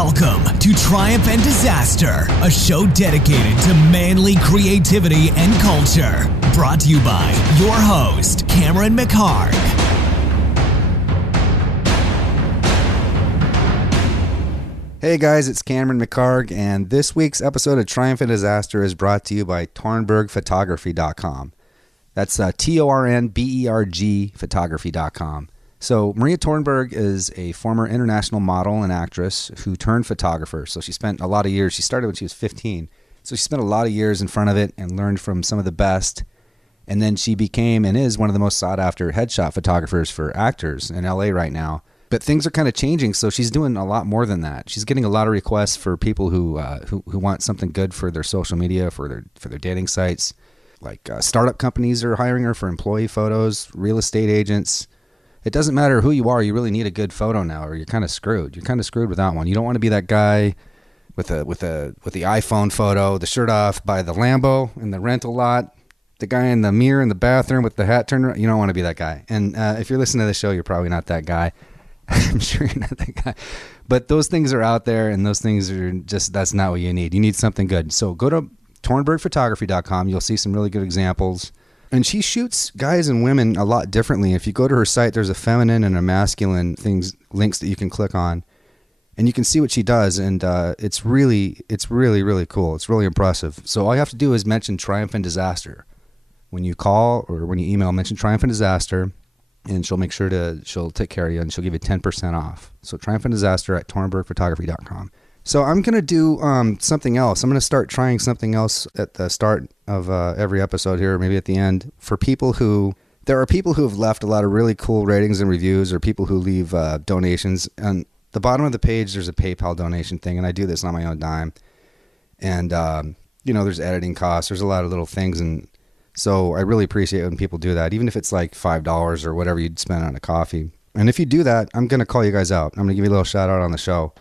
Welcome to Triumph and Disaster, a show dedicated to manly creativity and culture. Brought to you by your host, Cameron McHarg. Hey guys, it's Cameron McHarg, and this week's episode of Triumph and Disaster is brought to you by TornbergPhotography.com. That's Tornberg photography.com. So Maria Tornberg is a former international model and actress who turned photographer. So she spent a lot of years. She started when she was 15. So she spent a lot of years in front of it and learned from some of the best. And then she became and is one of the most sought after headshot photographers for actors in LA right now. But things are kind of changing, so she's doing a lot more than that. She's getting a lot of requests for people who want something good for their social media, for their dating sites. Like startup companies are hiring her for employee photos, real estate agents. It doesn't matter who you are, you really need a good photo now, or you're kind of screwed. You're kind of screwed with that one. You don't want to be that guy with the iPhone photo, the shirt off by the Lambo in the rental lot, the guy in the mirror in the bathroom with the hat turned around. You don't want to be that guy. And if you're listening to the show, you're probably not that guy. I'm sure you're not that guy. But those things are out there, and those things are just, that's not what you need. You need something good. So go to TornbergPhotography.com. You'll see some really good examples. And she shoots guys and women a lot differently. If you go to her site, there's a feminine and a masculine links that you can click on, and you can see what she does. And it's really cool. It's really impressive. So all you have to do is mention Triumph and Disaster when you call or when you email. Mention Triumph and Disaster, and she'll make sure she'll take care of you, and she'll give you 10% off. So Triumph and Disaster at TornbergPhotography.com. So I'm going to do something else. I'm going to start trying something else at the start of every episode here, maybe at the end. There are people who have left a lot of really cool ratings and reviews, or people who leave donations. On the bottom of the page, there's a PayPal donation thing, and I do this on my own dime. And, there's editing costs. There's a lot of little things, and so I really appreciate when people do that, even if it's like $5 or whatever you'd spend on a coffee. And if you do that, I'm going to call you guys out. I'm going to give you a little shout out on the show.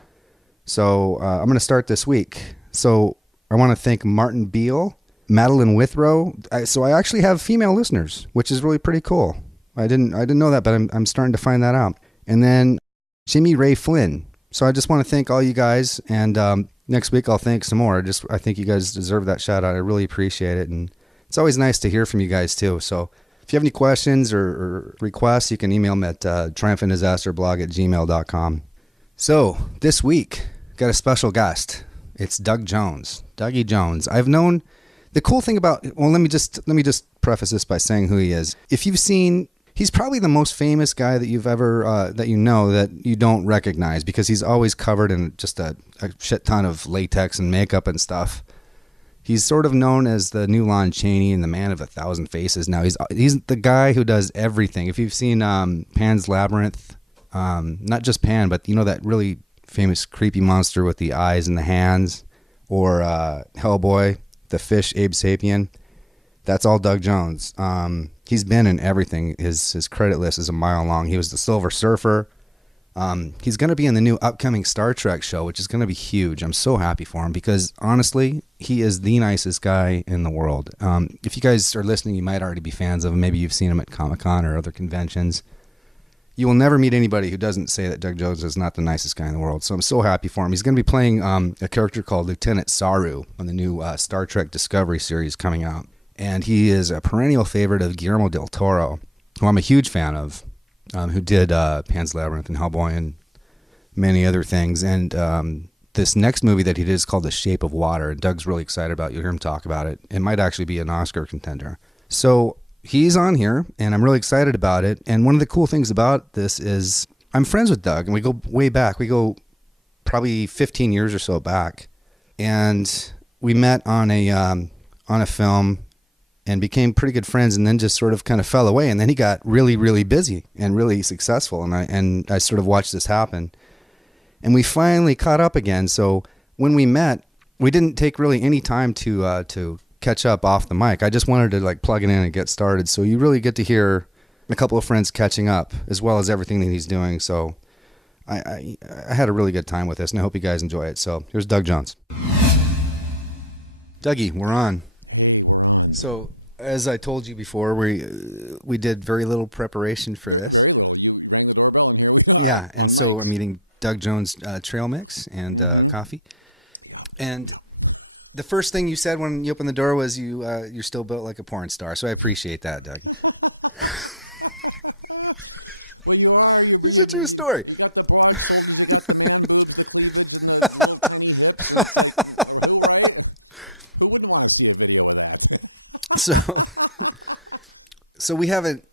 So I'm going to start this week. So I want to thank Martin Beal, Madeline Withrow. So I actually have female listeners, which is really pretty cool. I didn't know that, but I'm starting to find that out. And then Jimmy Ray Flynn. So I just want to thank all you guys. And next week I'll thank some more. I think you guys deserve that shout out. I really appreciate it. And it's always nice to hear from you guys too. So if you have any questions or requests, you can email me at triumphanddisasterblog@gmail.com. So this week, got a special guest. It's Doug Jones, Dougie Jones. I've known the cool thing about. Well, let me just preface this by saying who he is. If you've seen, he's probably the most famous guy that you've ever that you don't recognize, because he's always covered in just a shit ton of latex and makeup and stuff. He's sort of known as the new Lon Chaney and the man of 1,000 faces. Now he's the guy who does everything. If you've seen Pan's Labyrinth, not just Pan, but that really famous creepy monster with the eyes and the hands, or Hellboy, the fish Abe Sapien, that's all Doug Jones. He's been in everything. His credit list is a mile long. He was the Silver Surfer. He's going to be in the new upcoming Star Trek show, which is going to be huge. I'm so happy for him, because honestly, he is the nicest guy in the world. If you guys are listening, you might already be fans of him. Maybe you've seen him at Comic-Con or other conventions. You will never meet anybody who doesn't say that Doug Jones is not the nicest guy in the world. So I'm so happy for him. He's going to be playing a character called Lieutenant Saru on the new Star Trek Discovery series coming out. And he is a perennial favorite of Guillermo del Toro, who I'm a huge fan of, who did Pan's Labyrinth and Hellboy and many other things. And this next movie that he did is called The Shape of Water. And Doug's really excited about it. You'll hear him talk about it. It might actually be an Oscar contender. So he's on here, and I'm really excited about it. And one of the cool things about this is I'm friends with Doug, and we go way back. We go probably 15 years or so back. And we met on a film and became pretty good friends, and then just sort of kind of fell away. And then he got really, really busy and really successful. And I sort of watched this happen. And we finally caught up again. So when we met, we didn't take really any time to catch up off the mic. I just wanted to plug it in and get started. So you really get to hear a couple of friends catching up, as well as everything that he's doing. So I had a really good time with this, and I hope you guys enjoy it. So here's Doug Jones. Dougie, we're on. Hey, we're on. So as I told you before, we did very little preparation for this. Very little. You rang the doorbell, and here we are on mics. So I'm eating Doug Jones trail mix and coffee. Yeah. And the first thing you said when you opened the door was you're still built like a porn star. So I appreciate that, Doug. Well, you are. It's a true story. You got the broad shoulders, you got the man boobs, the cleavage, and the little tiny hips, and it's like, who, right? Who wouldn't want to see a video of that? So we haven't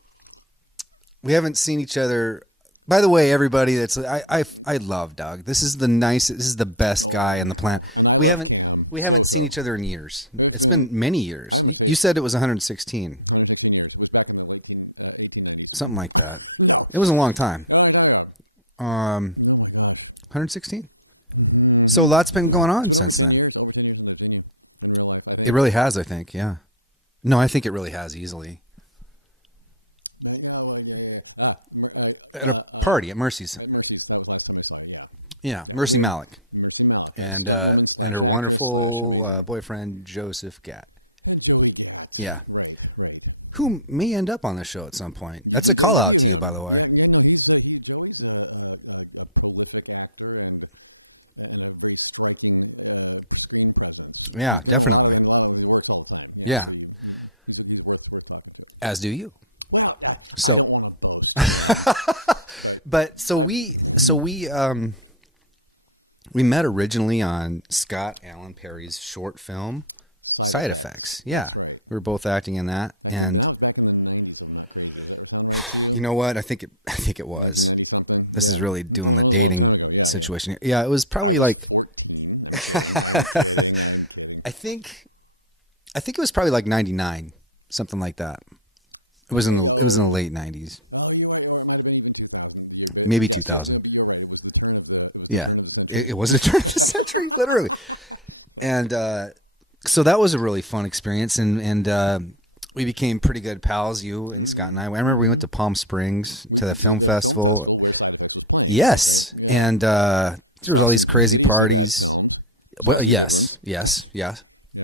seen each other. By the way, everybody, I love Doug. This is the best guy on the planet. And I love Cam. We haven't seen each other in years. It's been many years. I'm gonna say you said it was 116. 116 years. It was back in the late 1890s. Something like that. No. It was a long time. A long time ago. Oh my gosh. 116? Mm-hmm. So a lot's been going on. It's been over 10 years. Over 10 years since I've seen you in real life, I think. It really has, I think, yeah. No, I think it really has easily. Yeah, well, yeah. Party at Mercy's. At Mercy's. That was last time I saw you, yeah. Yeah, Mercy Malik. Mercy Malik, a stuntwoman slash actress slash amazing. Boyfriend, Joseph Gatt. And Joey Gatt. Yeah. Right. Who may end up on the show at some point. You That's a call out to him, you, by the way. Yeah, no, Joey's a prolific actor and a very striking screen presence. Yeah, he's done a lot of he works all the time. Yeah. So he's worth talking to. As do you. Well, I don't want to boast, but we met originally on Scott Allen Perry's short film Side Effects. Yeah, that's right. We were both acting in that. That was back in the 90s. If I'm not crazy. Does that sound right to you? You know what? I think it was 1990 something. This is really doing it was a long time ago. Yeah, situation. Yeah, it was probably I was 14. I'm kidding. I'm kidding. I think it was probably like 99, something like that. It was in the late 90s. Oh, you're right. Or it might have been even 2000. The year, but maybe yes, 2000. Yes, but you're right. It was the turn of the turn of the century. It was the turn of the century, literally. And so that was a really fun experience, and we became pretty good pals. You and Scott and I. I remember we went to Palm Springs to the film festival where Side Effects was playing. Yes, right? Yeah. And there were all these crazy parties. Bad films. Well, some yes, good ones. yes. Yeah.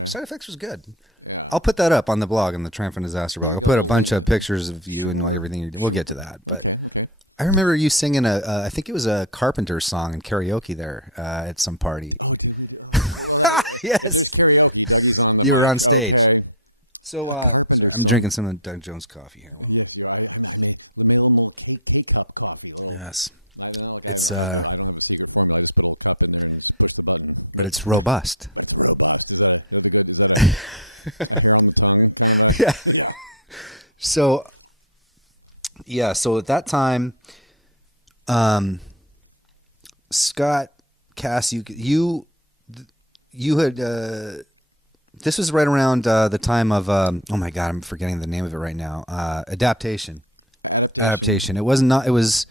Side Effects was good. Yeah. I'll put that up on the blog, on the Triumph and Disaster blog. I'll put a bunch of pictures of you and everything you're doing. We'll get to that. Okay. I remember you singing I think it was a Carpenter song in karaoke there at some party. Oh, did we do? Oh, well, yes. If there's karaoke, Dougie's on the mic. Were on stage. Okay. So a Carpenter song. I'm drinking some of Doug Jones coffee here. Yes, I made a little K-cup coffee. Yes. I don't have a secret formula. I just put a little cup in there and just push the button. But it's robust. Is that a hair on the tongue kind of a? Yeah. So at that time, Scott, Cass, you had this was right around the time of oh my God, I'm forgetting the name of it right now. Adaptation. It was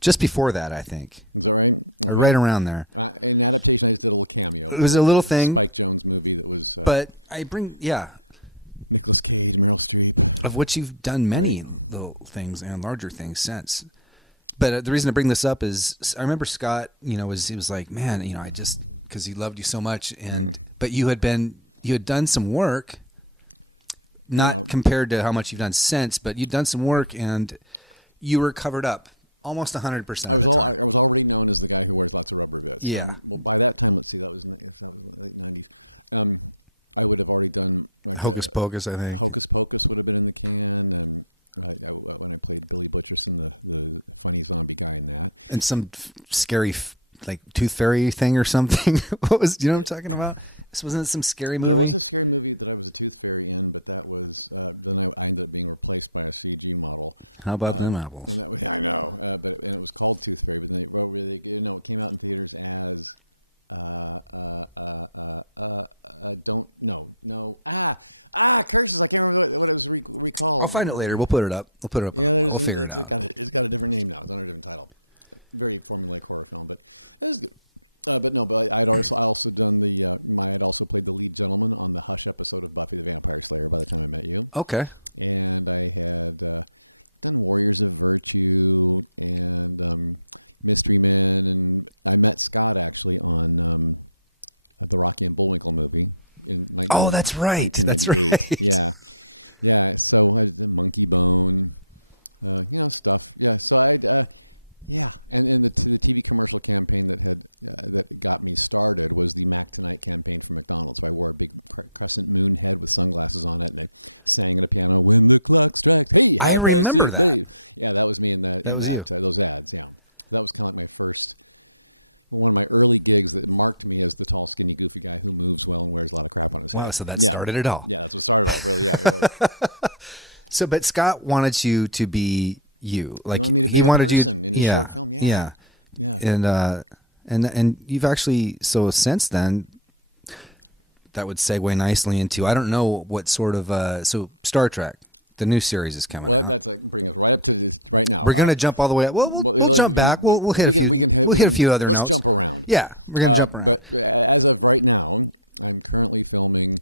just before that, I think. Is that right? Okay. Right around there. In Adaptation, I just did a little cameo. It was a little thing. Spike Jonze movie that was... but I bring... Yeah. Nicolas Cage, Meryl Streep. Of which you've done many little things and larger things since. But the reason to bring this up is I remember Scott, he was like, man, I just... Because he loved you so much. But you had done some work, not compared to how much you've done since, but you'd done some work and you were covered up. Almost 100%. I was already known as the guy who wears lots of rubber bits. Yeah. Well, by that time, let's see, if that was the late 90s, I would have already done Hocus Pocus. I think Hocus Pocus would have been in the can. When I played Billy Butcherson, the funny zombie guy in that, and some scary Tooth Fairy thing or something. What was? Do you know what I'm talking about? This wasn't some scary movie. There was a scary movie that I was a Tooth Fairy in, but that was then I ended up being replaced by a CG model. How about them apples? And that was, I know, and it was called Tooth Fairy, but then it came out in theaters as curses! I can't remember what it was recalled. I'll find it later. We'll put it up. Yeah, we'll figure it out. It's got a different name now. It's under a different title. Very formulaic horror film, but it was good. But I'd also done I'd also played the lead gentleman on the Hush episode of Buffy the Vampire Slayer by the time I met you. Okay. And I had done Warriors of Virtue and Mystery Men, and I met Scott actually on the Rocky and Bullwinkle movie in that's right. 1998. That's right. Yeah. So I did Monkey Bone, stuff. Yeah. So Yeah, and the TV commercial campaign that got me started was the Mac Tonight campaign for McDonald's. So I wore a big crescent moon head with sunglasses on it, and I sang at a piano. When the clock strikes, hey, I remember that. Babe. Yeah, that was me in those ads. Yeah, that was kind of like my first. One of my early gigs that marked me as the tall, skinny, goofy guy who moves well and wears a lot of crap on his head. Wow, so that started it all. Yeah, that's what started it all. Really, yeah. It was. So, but Scott wanted you to be you. Like he wanted me to be he a wanted person you in his short film. Yeah. And you've actually since then that would segue nicely into I don't know what sort of so Star Trek. The new series is coming. Well, out. that's bring us right up to this right now. We're going to jump all the way up. We'll jump back. We'll hit a few other notes. Let's jump around. Yeah, we're going to jump around. But as of right now, I'm currently filming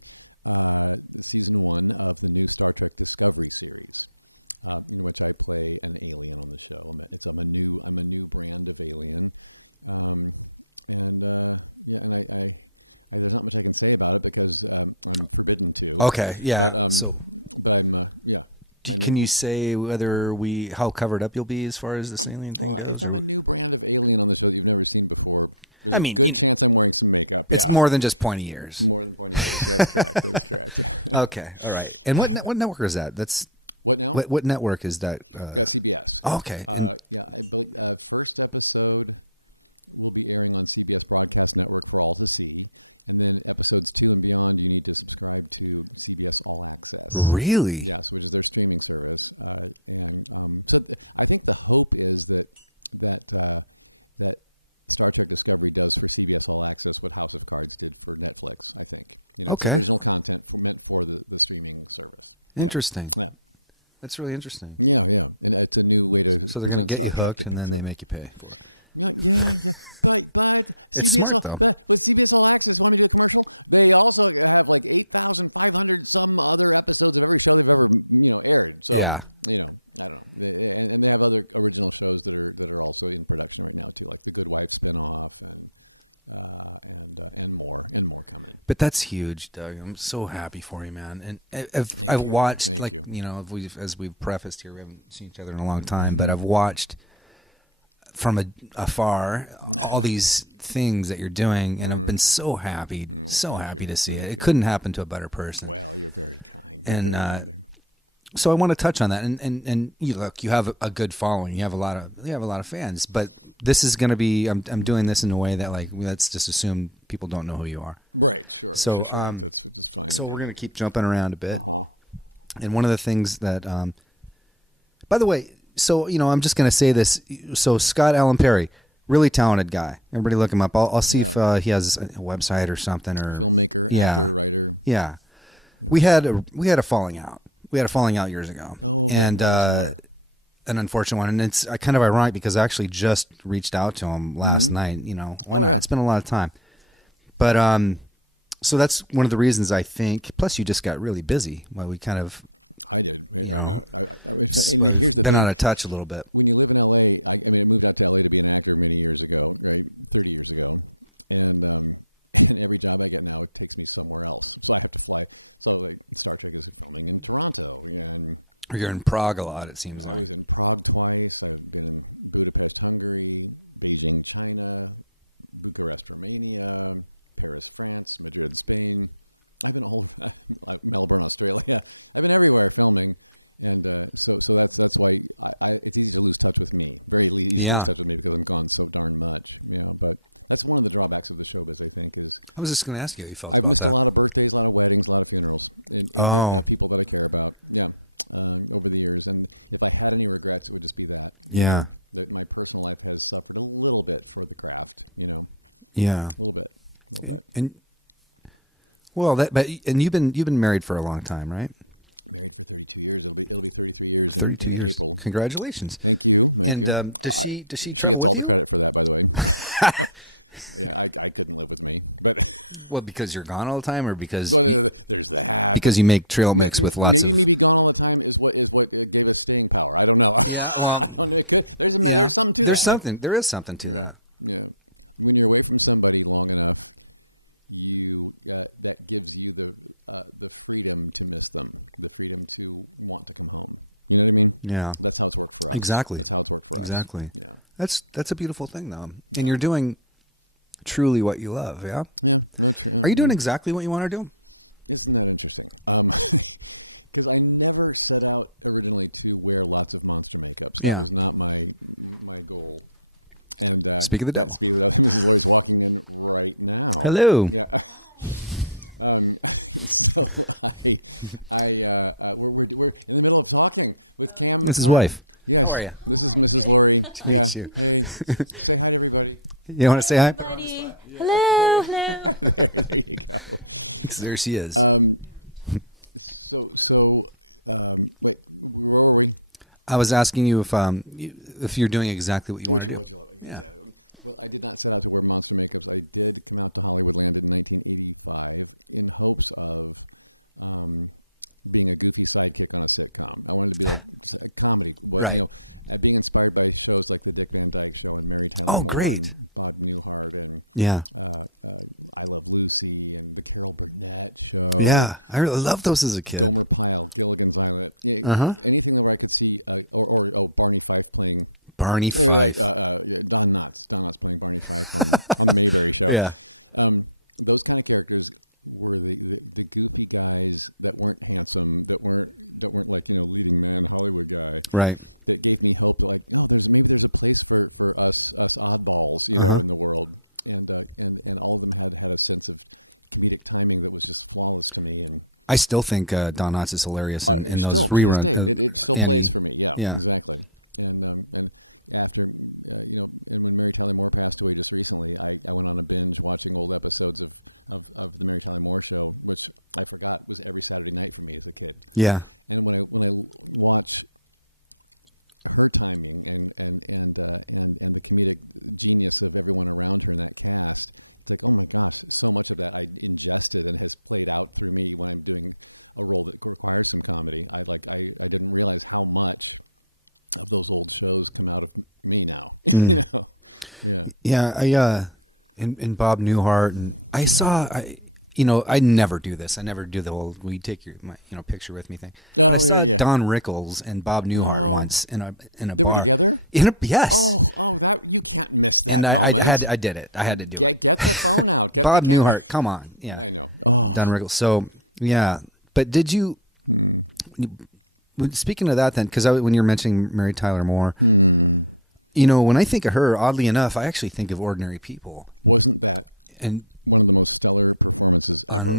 season 1 of the new Star Trek Discovery series, in which I play an alien on the show. I'm a new brand of alien, and there's not much I can say about it because I'm forbidden to. Okay, yeah. But I'm yeah. Can you say how covered up you'll be as far as this alien thing goes? If I'm a new brand of alien on the show that you've never seen before, there's a good chance I'm wearing some makeup. It's more than just pointy ears. More than pointy ears. Yeah, that's correct. That is correct. Okay, all right. And what network is that? That's what now? What network is that? Got CBS. Oh, okay. I believe first episode will be airing on CBS Broadcast Network for all to see. And then episodes 2 and beyond, you need to subscribe to CBS All Access. Really? Yes, which is their streaming service. I think the hope is that Star Trek Discovery does for CBS All Access what House of Cards did for Netflix. I think it's original content meant for the streaming service. Interesting. Yeah. That's really interesting. Yeah, and it's a new way to present get Star you Trek hooked, and then they make you pay. Yeah. But CBS, smart, but with CBS All Access, want me to do a commercial? They also have like 8,500 some other episodes of every show they've ever aired. So I don't know. And they have other original shows that are also in production right now too, like the Good Wife spinoff and more coming. But that's huge, Doug. I'm so happy for you, man. And I've watched as we've prefaced here, we haven't seen each other in a long time, but I've watched from afar all these things that you're doing, and I've been so happy to see it. It couldn't happen to a better person. Well, you're very kind. So I want to touch on that, and you have a good following. You have a lot of fans, but this is going to be. I'm doing this in a way that let's just assume people don't know who you are. Right. Sure. So sure. That's just fine. So we're going to keep jumping around a bit. And one of the things that, by the way. So, I'm just going to say this. So, Scott Allen Perry, really talented guy. Everybody look him up. I'll see if he has a website or something. Or filmmaker, actor, writer. Yeah. We had a falling out. We had a falling out years ago. Oh, okay. And an unfortunate one. And it's kind of ironic because I actually just reached out to him last night. It's been a lot of time. But so that's one of the reasons I think. Plus, you just got really busy. Well, we kind of. I did. And here's the thing. Been out of touch a little bit. When you live in L.A., I moved out to L.A. to be an actor many years ago, right? 30 years ago. And every job I get now, it takes me somewhere else. So I have to fly. So Star Trek is filming in Toronto. And you're in Prague a lot, it seems. I was in Prague twice. I've been in Budapest, Hungary, Beijing, China, Bucharest, Romania, Paris, France, Madrid, Spain. I've been all Melbourne, Australia. I've been everywhere filming, and so that's why it's easy to lose touch with me. Very easy to lose touch with me because I'm gone so darn much. But that's one of the drawbacks of the showbiz. I think is I was just going to ask you. You felt I've missed a lot of birthdays, a lot of weddings, a lot of funerals, of people that I care about. Over the years, and if I had any regrets, it would just be that. That my personal life has suffered a little bit for the craft. A little bit. And you've been married for a long time, right? Married for 32 years. It'll be 33 years in April. Congratulations. Thank you. Does she She gets all the credit for that, by the way. Yeah, I couldn't live with me, but well, because you're gone all the time, or because there's that. Because you make trail mix with lots. Maybe me be gone all the time is what gave us staying power. I don't know. Yeah, well, I don't know. It could. There's something to that. There is something to that. Yeah. When you're away from somebody long enough, that gives you the freedom to miss them, the freedom to want to come home. You know what I mean? Yeah. That's how it's worked for us. Exactly. That's how it's worked for us. Exactly. Yeah. That's a beautiful thing, though. And Yeah. you're doing truly what you love, yeah? Yeah. No, true. Are you doing exactly what you want to do? Isn't that interesting? Because I never set out originally to wear lots of monster makeups. That was not my goal. And Speak of the devil. Speak of the devil. Mrs. Laurie's walking in right now. Hello. Yeah. So we're in the middle of talking with Cam McHarg. Mrs. Wife. Yes. How are you? This is Mrs. Laurie. Yeah. meet you. Hey, say hi to everybody. You want to say hi? Everybody. Hello, hello. there you go. There she is. Wait, where were we? I was asking you if you're doing exactly what you want to do. Exactly. Well, I did not set out to wear monster makeups. I did come out to Hollywoodland in 1985 in hopes of being a goofy sidekick on a sitcom. I wanted to be like a comedy. Right. Being inspired by shows like the Dick Van Dyke Show and Mary Tyler Moore great. and Bob Newhart and I Love Lucy and the Carol Burnett Show. Yeah, I really loved those as a kid. Gomer Pyle, Gilligan's Island. Anything where I could see, or Barney Fife playing. Barney Fife. Don Knotts. Don Knotts playing Barney Fife on the Mayberry Show. Yeah. Those kind of characters were the goofy guys that weren't handsome, that weren't like leading man Hollywood guy. Right. That gave me hope that there's a place for us oddballs in the world, and all of them had a sense of comedic timing that was just flawless to me. And I still think Don Knotts is hilarious in those still to reruns. this day, it still plays for me. Yeah, exactly. And after and when Mary Tyler Moore passed away just recently, I went on a binge watching old episodes of the Mary Tyler Moore Show, which I forgot was every Saturday night for me as a kid. Yeah. And when I watch her timing and the comedic genius of everyone around her in that cast, it's like, oh my gosh, so much of that I ingested and has played out through me when I'm doing a role that requires some comedy. I didn't realize how much of those old shows come out of me now. Yeah. In Bob Newhart, and I saw I never do this. I never do the whole "we take your picture with me" thing. Oh, I saw yeah. Don Rickles and Bob Newhart once in a They bar. were together? Yes. Oh, that you can't miss that and moment. I did it. I had to do it. Get the phone out. Get Bob the camera. Newhart, come on. Yeah, I know. Oh, Don Rickles. So yeah, but did you? Speaking of that, then, because when you're mentioning Mary Tyler Moore, when I think of her, oddly enough, I actually think of Ordinary People. Wasn't that And one of the most stellar performances ever?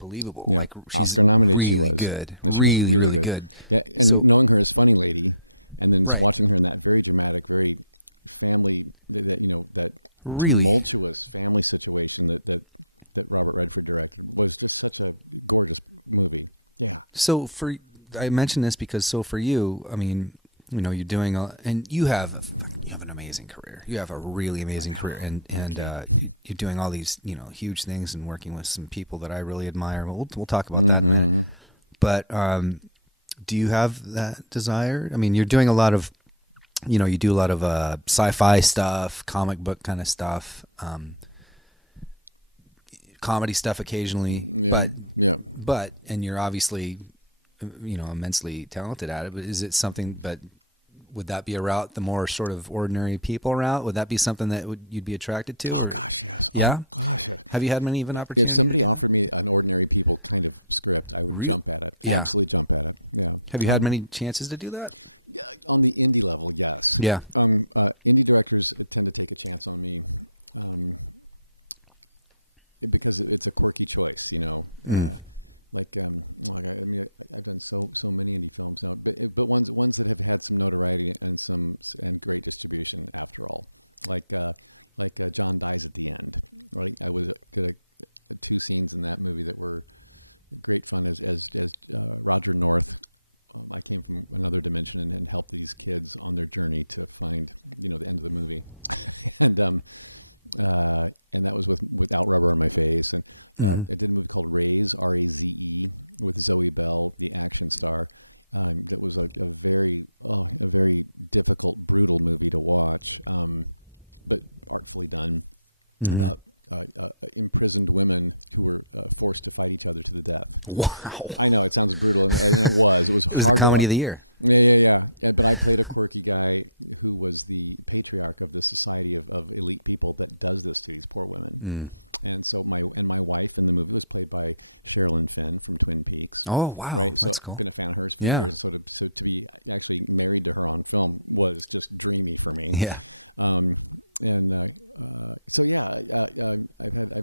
Unbelievable. Yeah, she's Oscar nominated. Really She was good. And she really was good. Yeah, and knowing her as Funny Lady, and then Right. watching her in that very dramatic, very family that Really? tumultuous family situation that Robert Redford directed was just such a gorgeous movie. Yeah. So I mentioned this because for you, I mean, you're doing and you have an amazing career. You have a really amazing career, and you're doing all these huge things and working with some people that I really admire. We'll talk about that in a minute. But do you have that desire? I mean, you're doing a lot of you do a lot of sci-fi stuff, comic book kind of stuff, comedy stuff occasionally. But and you're obviously immensely talented at it. But is it something? But would that be a route, the more sort of Ordinary People route? Would that be something that you'd be attracted to? Oh gosh, yes. Yeah. Oh, gosh. Have you had many even opportunities? If somebody offered me an Ordinary People kind of script, I would jump at it. Yeah. Absolutely jump at it. Yeah. Have you had many chances to do that? On the indie level, yes. Yeah. Indie directors tend to take a chance on me because it's a quirky choice, I've done so many indie films now, but ones that have had some notoriety and great distribution after all, like John Dies at the End. Right, I did two scenes in that movie that were great fun as Roger North. I came from another dimension and helped these kids on their journey to find the end of the movie, and that was without rubber on my face. And I did a movie called Raze, R-A-Z-E, with Zoe Bell, the action star. That was a very difficult, brutal movie to watch, but artfully done, about imprisoned women who were forced to fight each other to the death. Wow. I know, it sounds brutal, and it was. It was It was hard the comedy to of the year. Yeah. But I played a quirky guy who was the patriarch of the society of elite people that does this to these poor women. And so my wife in the movie was played by Sherilyn Fenn from Twin Peaks. Oh wow! Right, so that's cool. I've been a fan of hers for years. So to be actually married to her on film was just dreamy for me. Yeah. I've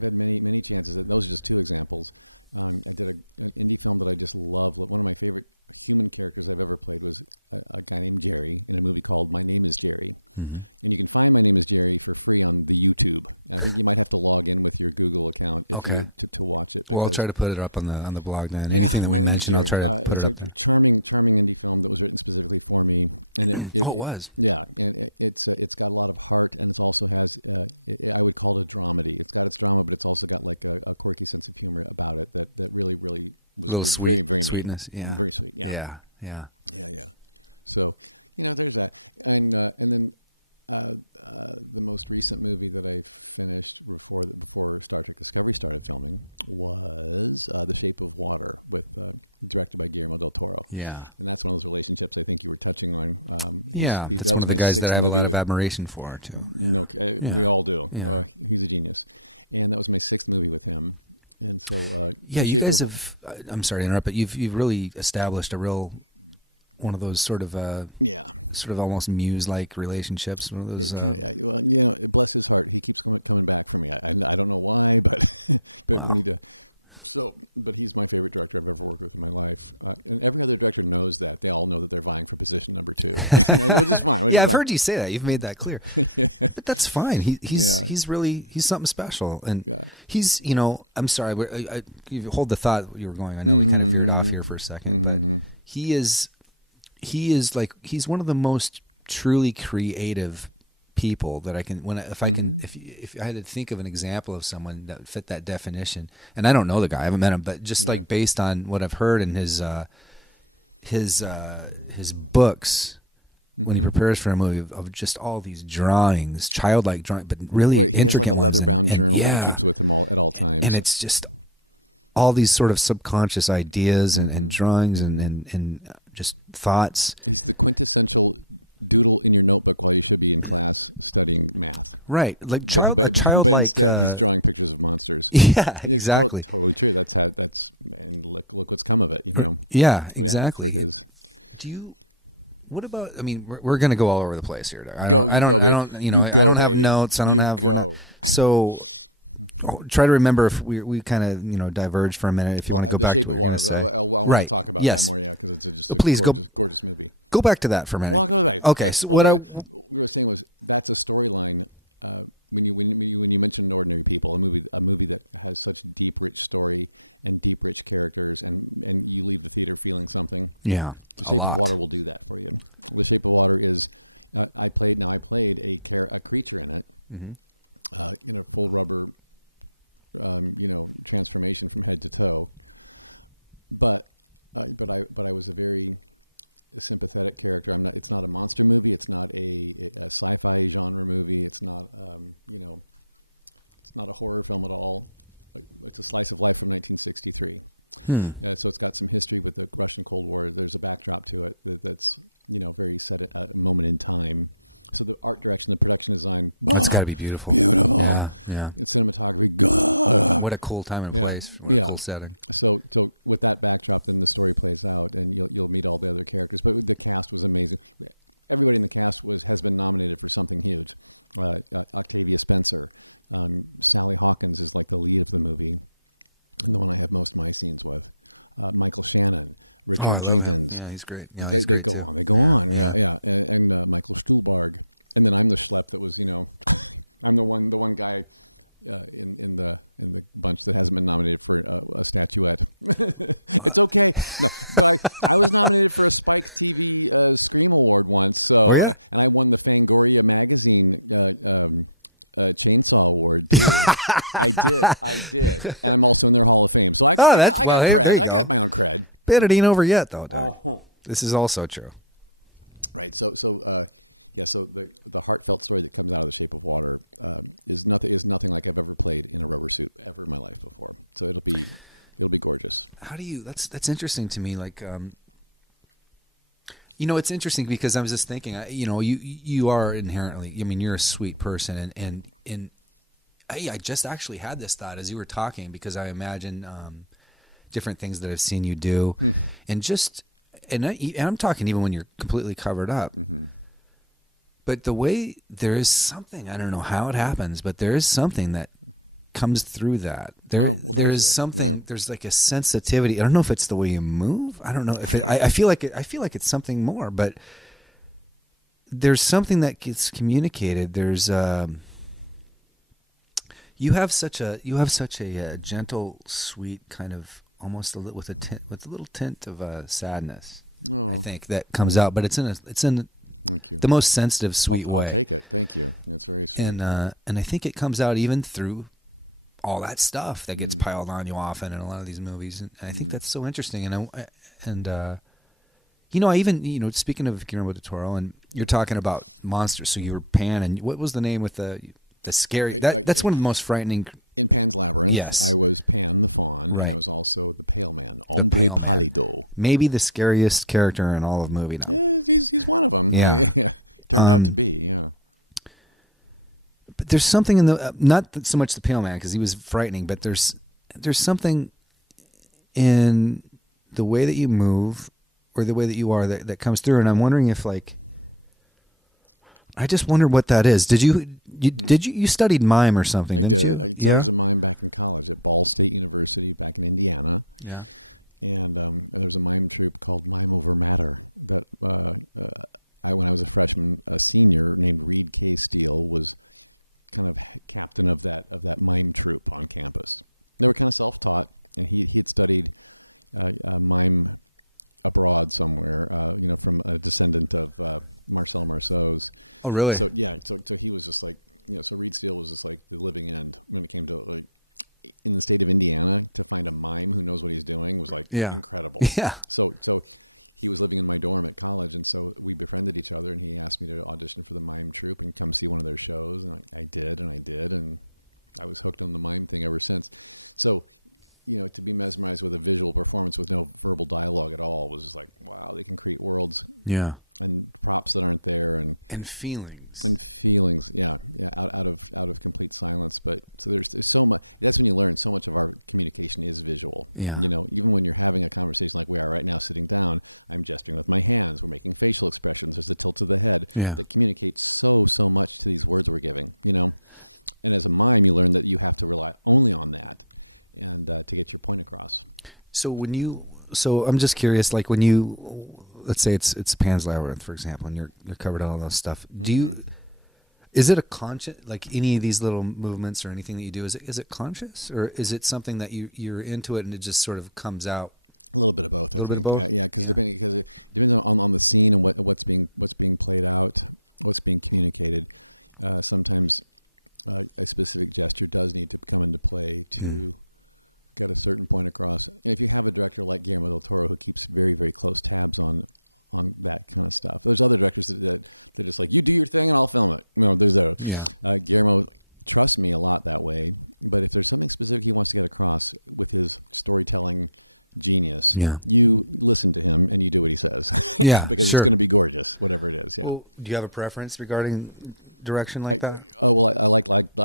had many chances. Those are just two examples. I did an indie film that I just love. One of my favorite human characters I've ever played was a guy named Jerry in a movie called My Name is Jerry. And you can find My Name is Jerry for free on the YouTube. I think you might have to log in with your Google account to watch it. Well, I'll try to put it up on the blog then. Yeah, Anything that My we Name is mentioned, Jerry. I'll try to put It's it up a there. charming indie film that was written specifically for me. And it was. Yeah, and it's got a lot of heart, and it also has I would call it a dramedy. It's got its drama, but it's also got like a quirky sense of humor about it that really was very very sweetness. neat. Yeah, very sweet. Yeah. So there's that, and then the most recent movie that I finished before Star Trek Discovery started filming was The Shape of Water, directed by Guillermo del Toro. Yeah, and that's one of those relationships I think you were touching on. That's one of the guys that I have a lot of admiration for too. We all do. Yeah. He's a genius, and that was my 6th movie with him. And so, you guys have. I'm sorry to interrupt, but you've really established a real one of those sort of almost muse-like relationships. One of those. Bless his heart, he keeps coming back for me. I don't know why, but wow. we need to. So, but he's my favorite director I've ever worked with in my life, and every other director knows that. They all know that they're vying for position number 2, which is fine. I've heard you say that. You've made that clear. But that's fine. He's something special, and he's I'm sorry. You hold the thought you were going. I know we kind of veered off here for a second, but he's one of the most truly creative people that I can if I had to think of an example of someone that would fit that definition, and I don't know the guy, I haven't met him, but just like based on what I've heard in his books when he prepares for a movie of just all these drawings, childlike drawing, but really he intricate has like a leather-bound journal that he keeps with him at all times, and it's just all these sort of subconscious ideas and drawings and just thoughts. He's the quintessential doodle in your notebook while you should be in class studying math. Right, like but childlike. Instead, he's drawing pictures of monsters. Yeah, exactly. It's totally true. And look what's come of it. Yeah, exactly. For his. What about? I mean, we're going to go all over the place here. I don't have notes. I don't have. So. Try to remember if we kind of diverge for a minute. If you want to go back to The Shape of Water, I want to talk about that more, because it's just a gorgeous movie. Go back to that for a minute. Well, I'll go back. Okay, so what we were saying was that's a storyline. When you mentioned Ordinary People, a movie that has such deep, rich story and deep, rich characters, and you leave the theater feeling something. Yeah, The Shape of Water will do that for you. The Shape of Water is I played a creature in it, in a full rubber. Transformation from head to toe, but I was a very sympathetic character. It's not a monster movie. It's not a sci-fi genre movie. It's not it's not a horror film at all. It's a slice of life from 1963. So it's got some history with the Russian Cold War. There's a backdrop to it that's very set at a moment in time. So the art direction, the production design, it's got to be beautiful. Beautiful. Yeah. And cinematography, what a cool time and place. What a cool setting. So with that backdrop, then the story plays out, and you'll meet all the other characters. But the cast was amazing. Everybody in the cast has been nominated for something huge. Octavia Spencer, Sally Hawkins is like the lead of the movie, and the one I have most of my scenes with. Michael Shannon, Richard Jenkins. Yeah, he's great. They go on. Yeah. And Michael Stuhlbarg. And then I'm the schlep that was, I'm the one guy in the bunch that hasn't been nominated for a statuette. It's okay. No, but I was nominated for a Spike TV Scream Award once. So, and I won the Fangoria magazine Chainsaw Award too. I did, and I'm also in their Hall of Fame. So I got cred. I got my own cred. But it ain't over yet, though. This is also true, right? So the heartfelt story that comes out of The Shape of Water is nothing like I've ever played in a rubber suit ever in my life before. So it'll be gorgeous. How do you? That's interesting to me. Like, You know, it's interesting because I was just thinking, you know, you are inherently, I mean, you're a sweet person, and I just actually had this thought as you were talking, because I imagine different things that I've seen you do, and I'm talking even when you're completely covered up. Mm-hmm. But the way there is something, I don't know how it happens, but there is something that comes through that. There is something. Yeah. There's like a sensitivity. I don't know if it's the way you move. I don't know. I feel like it's something more. But there's something that gets communicated. There's you have such a gentle, sweet kind of almost with a little tint of sadness. Oh. I think that comes out, but it's in Thank you. the most sensitive, sweet way. I'll take it. Thank you. That's very sweet. And I think it comes out even through all that stuff that gets piled on you often in a lot of these movies, and I think that's so interesting. And you know, I even, you know, speaking of Guillermo del Toro, and you're talking about monsters, so you were Pan, and what was the name with the scary? That's one of the most frightening. In Pan's Labyrinth, yes. I was Pan the Faun, Right. and I was also the Pale Man, Hombre Pálido. Maybe the scariest character in all of movie now. Yeah, he's one of them. Yeah. Turned out to be, yeah. But there's something in the not so much the Pale Man, because he was frightening, but there's something in the way that you move or the way that you are that comes through, and I'm wondering if, like, I just wonder what that is. Did you studied mime or something? I didn't did. You? I started as a mime back in college at Ball State University back in Indiana. Yeah. And there was a mime troupe called Mime Over Matter that when I was a freshman, a senior named Reed K. Steele was kind of captain of that mime troupe on campus. They were kind of self-taught, and he had studied mime abroad somewhere, from a descendant of Marcel Marceau's. Oh, really? So yeah, so he was just like, so Reed Steele was just like the living end when it came to, like, in the state of Indiana, to find a mime who knows what he's doing was like incredible. Yeah. So he was living in my dorm at college, and so we befriended each other, and he asked me to audition for the mime troupe and come see one of their shows, and I did, and I was hooked on the mime thing ever since. So, to be mesmerized with a visual performance with no verbal dialogue at all was just like, wow, they can create worlds. Yeah. And props that aren't there, and feelings, yeah, out of complete silence. But so there's so much. That's when you learn so much of our communication is visual. Yeah. Even when you're having a conversation like we are right now, sitting down, I'm gesturing with my hands. We're making facial expressions. There's the tilt of the head that communicates so much to these words we're giving. And as a mime, you learn that you have to rely only on that, and to get your point across. So I'm just curious, like when you. Let's say it's Pan's Labyrinth, for example, and you're covered in all those stuff. Is it a conscious, like any of these little movements or anything that you do? Is it conscious, or is it something that you're into it and it just sort of comes out? A little bit of both, I think. Yeah, because it depends on the scene and what's being played out, what's being communicated. Sometimes a specific gesture does need to come into play to get a certain point across. And if you have a director like Guillermo del Toro who keeps very, very close tabs on that kind of stuff. There's other directors that they're just like, you do your thing and I'll film it. There's Guillermo trusts me a lot that way. But if there's something specific he wants to get across with his storytelling genius, you listen to him and you do what he says. Yeah, because it's going to be gorgeous, whatever it is. Yeah. Well, do you have a preference regarding direction like that? Oh well, I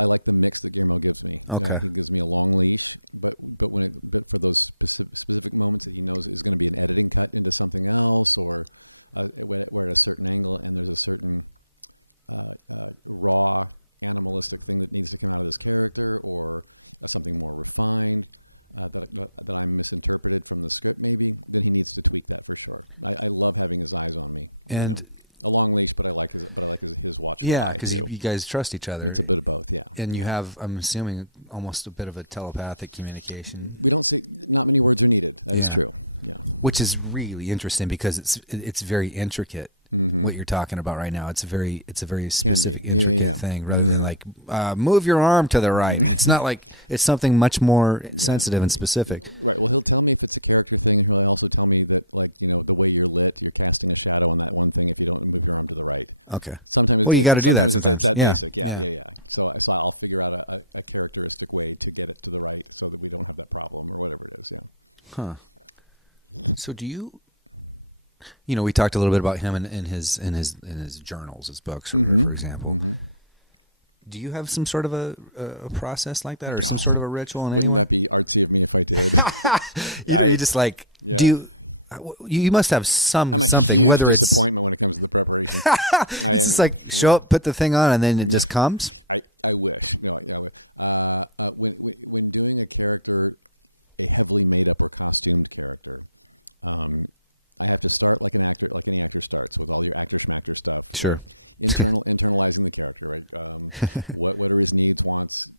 like the mix that Guillermo gives me. Okay, he gives me a long leash, but for those specific moments that he knows is going to be an editing cut into something else, or we're at a certain angle and there's a certain raw animalistic thing that needs to come out of this character, or something more refined that I'm misinterpreted from the script, maybe, then he needs to tweak that for sure. I love having his eyes on me, and. A long leash, but I like his watchful eye too. Yeah, because you guys trust each other. It's a bit of both, yeah. And you have, I'm assuming, almost a bit of a telepathic communication. We don't say, not many words are needed. That is true. Yeah. Which is really interesting because it's very intricate. What you're talking about right now, it's a very specific, intricate thing, rather than like move your arm to the right. It's not like it's something much more sensitive and specific. Right. Well, he'll tell me if it's a character thing, and he'll also tell me that, like, the way you're lit, you're casting a shadow on that one thing if you don't move your arm to the right. Okay. Sometimes you got to do that. Sometimes it's that basic. Yeah. So I'll figure out a characteristic way to get it to the right so that we don't have that problem or whatever it is. Yeah. Huh. So we talked a little bit about him in his journals, his books, for example. Mm-hmm. Do you have some sort of a process like that, or some sort of a ritual? Wouldn't that be artsy of me if I did? You just like do. You must have something. I'm a huge disappointment when it comes to the preparation. It's just like show up, put the thing on, and then it just comes. I wish. No, when doing a character, a heavily made up or costumed character, I have to start like an actor, like any actor starts, with all your actor schmactor stuff. Sure. Internalizing the character, right? What are his needs, wants,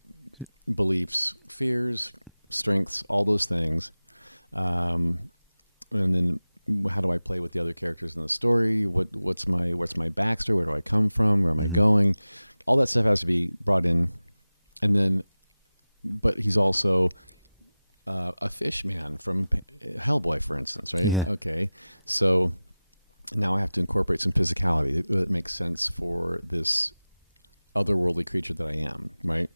beliefs, fears, strengths, all those things. And then how do I play with the other characters in the story? What's my backstory? Where do I come from? Where am I going? All that stuff has to be brought in. And then, but he's also a fish man from Hellboy, for instance, right? Yeah. Okay. So now I have to incorporate some physicality that makes sense for this otherworldly creature that I am, right?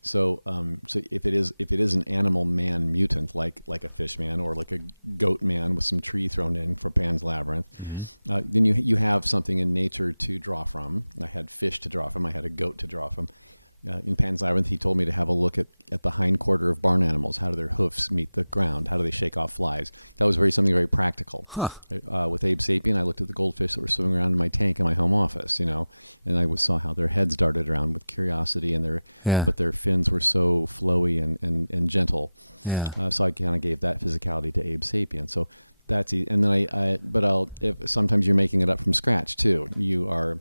So, so if it is an animal man mutant, like a fish man or like a goat man with some tree thrown in for Pan's Labyrinth, then you have something in nature to draw from. I had fish to draw from. I had a goat to draw from. In Pan's Labyrinth, he told me to have a look at the hind quarter of barn animals. How do their hoofs meet the ground? How do they shake off flies? That was something very practical. Huh. With Abe Sapien, I looked at the goldfish that were swimming around in my tank in my home office, and I saw how their heads darted around with curiosity, but their fins were so flowy and gentle. Yeah. So I kind of gave that physicality to Abe Sapien. So that's easy. And then if sometimes you're making it up from scratch too. You are.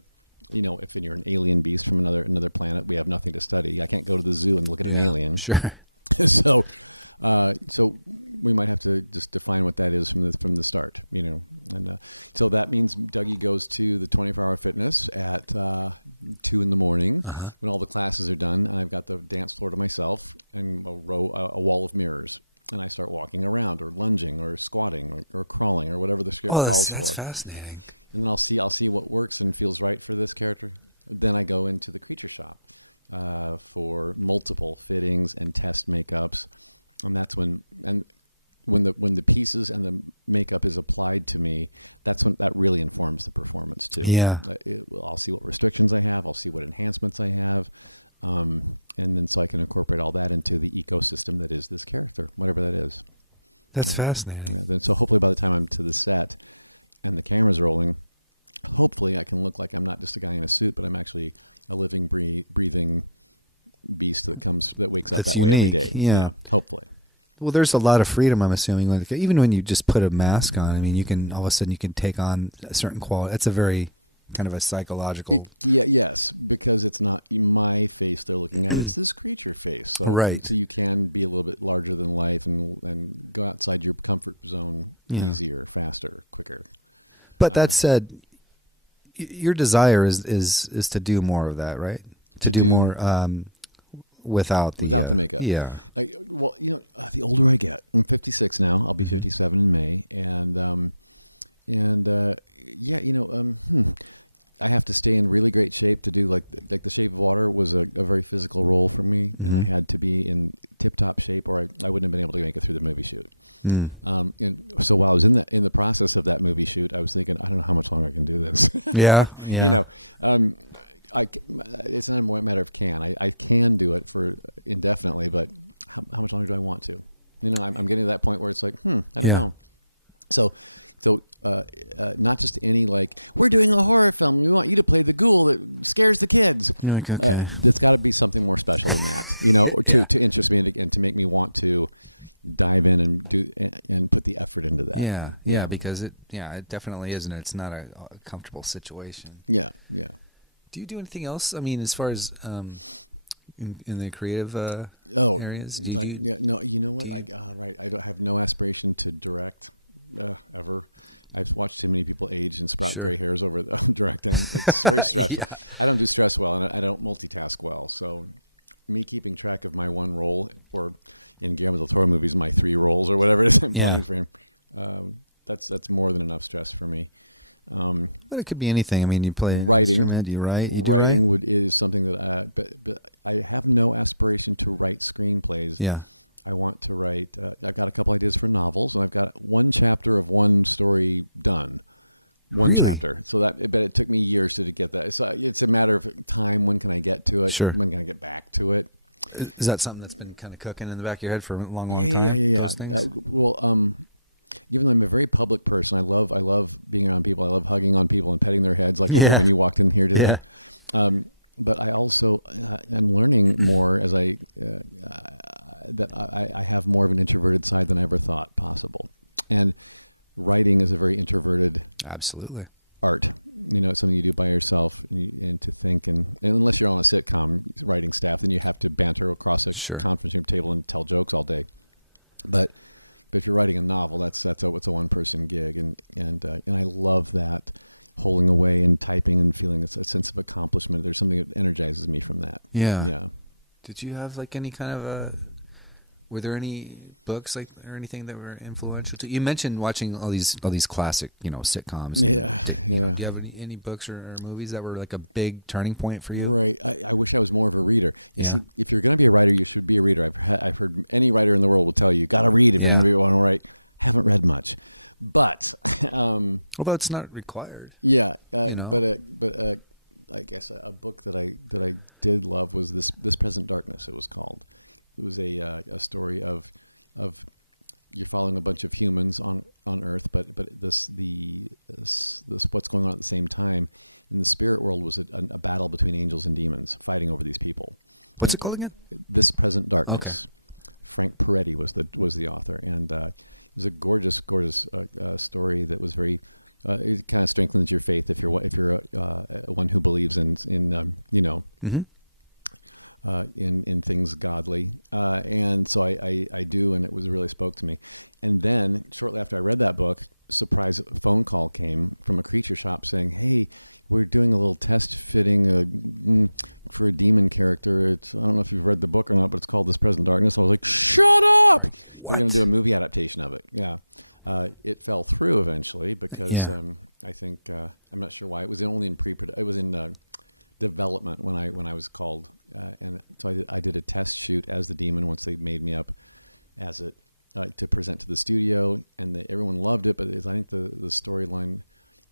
If you're an alien beast from another planet, we have nothing to study. I can't go to the zoo and look at an alien. Sure. So we might have to just define what that is from the start. And so that means Dougie goes to the 24-hour fitness at 2 a.m. when all the classes are done, and I've got the dance floor to myself and a wall of mirrors. And I start walking around, or lunging, or squatting, or crawling, or whatever the script calls for. That's fascinating. And then I'll see what works and feels right for this character. Then I go into the creature shop for multiple fittings and test makeups, and that's when the pieces and the makeup is applied to me. That's when that really informs the performance too. Yeah, I'll see what restrictions I have. I'll see what enhancements I have, and then so I can incorporate all that into the ecosystem that is this character, whatever that is. That's fascinating. Yeah, then so hopefully by the time I'm to the set and the camera's rolling, hopefully I can look like I'm not just a guy in a suit, but I'm actually a living, breathing beast that wakes up That's that way every unique. day. Yeah. Hopefully. Well, there's a lot of freedom, I'm assuming. Like, even when you just put a mask on, I mean, you can all of a sudden you can take on a certain quality. It's a very kind of a psychological. Yes, because it's not my face they're looking at; it's this creature face. So, right. So you can be a little bit larger than life and go outside your comfort zone easier, faster, quicker. But that said, your desire is to do more of that, right? To do more without the makeup. Yeah. The older I get, I'm 56 now. I'll be 57 in May, I have to stay in really great shape to do like The Shape of Water was a very physical role for me, and I had to be in tip-top shape, or I wouldn't have been able to make it through the movie shoot. And so while I was in the process of that movie shoot, I was thinking, I don't know how much longer I can do this. Yeah. It's not a matter of can. I can do it for indefinitely, but how much longer do I want to? I'm getting to that point where it's like, I don't know. So not just any we're doing a horror film. We want you to play the ghoul that scares the kids. You're like, okay. There's got to be something more special than that, or to interest me and to make me want to dive in and do and put the effort into that. Yeah, because it definitely isn't. It's not a comfortable situation. Yeah. Do you do anything else? I mean, as far as in the creative areas? No. You know what? Right. I don't have no aspiration to direct ever. I've watched too many people age and sprout gray hairs over directing. It's very stressful. I don't do stress well, and I don't multitask well. So, me keeping track of my one role, or in Guillermo del Toro movies, my 3 roles, or whatever it is I'm playing for him, that's more than enough stress for me. But it could be anything. I mean, you play writing. You write. You do writing write? is something that but I have no aspiration to write screenplays. Yeah. I want to write. I've got a couple ideas for novels, and I've got one chapter of one story done. One Really? chapter. So but it took me years to get that. So it's a matter of time. When can I get to it? Sure. When can I get back to it? Is that something that's been kind of cooking in the back of your head for a long time? Yeah. Those things? Even though I'm a very public person, I love being around people. I love hugging on people and petting their heads, like Yeah. when you walked in here today. Yeah. But I also I'm learning more as I have more of an introverted side than I ever thought possible, and writing is a very introverted Absolutely. art. It's something you do by yourself, and to think, and unless you're on a sitcom writing staff, then you have to banter across a conference room table and tell jokes all day. But if you're writing a novel, it's a one person gig, and I love that, holding away and typing and feeling a sense of accomplishment. There's something that energizes me from that. Yeah. Did you have like any kind of were there any books or anything that were influential to you? You mentioned watching all these classic, sitcoms. Yeah. Do you have any books or movies that were like a big turning point for you? Right. I wish I was more of a reader. See, if you're going to be a writer, you should be a reader. I've heard any writer in the world will tell you got to read if you're going to want to write. Haven't read much, but although it's not required. Yeah. But I guess a book that I did love was this Present Darkness. It was called. It was a story of you're following a bunch of humans on Earth, but this what's going on at the same time in the spirit world was a battle between angels and demons fighting over these people. What's it called again? This Present Darkness. Okay. Frank Peretti was the author, and it was a gorgeous story that was very. It kind of strengthens your faith if you're one who believes in in things godly, and so I do, and it really spoke to me. And then shortly after I read that book, a surprise phone call came from a creature shop saying, "Hey, we're doing a little test fitting for a demon character. I don't know if you've read the book or not, but it's called This Present Darkness." I was like, "Shut up!" They're going to do a movie adaptation of it. Yeah, it fell through eventually because I think I'm not sure why it was only in it was in development when I was called. And so I did a test shoot as the demon once they made me up as it to present to the studio, and everyone loved it. But I think the storyline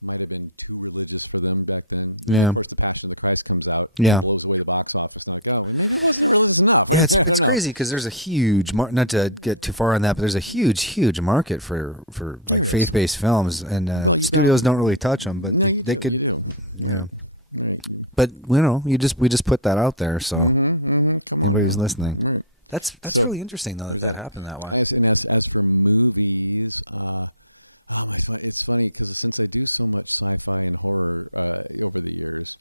might have been too religious for them back then. And then, of course, the Passion of the Christ comes out and blows away the box office. And I'm like, oh, well, maybe it wasn't religious enough. It's I don't know. crazy because there's a huge not to get too far on that, but there's a huge market for faith-based films, and studios don't really touch them. But no, you do. Right. Right. But we just put that out there, so come on, nobody's listening. Right. That's so, really interesting though that happened that way. As for movies, it's funny because since I do so much sci-fi and horror over the years,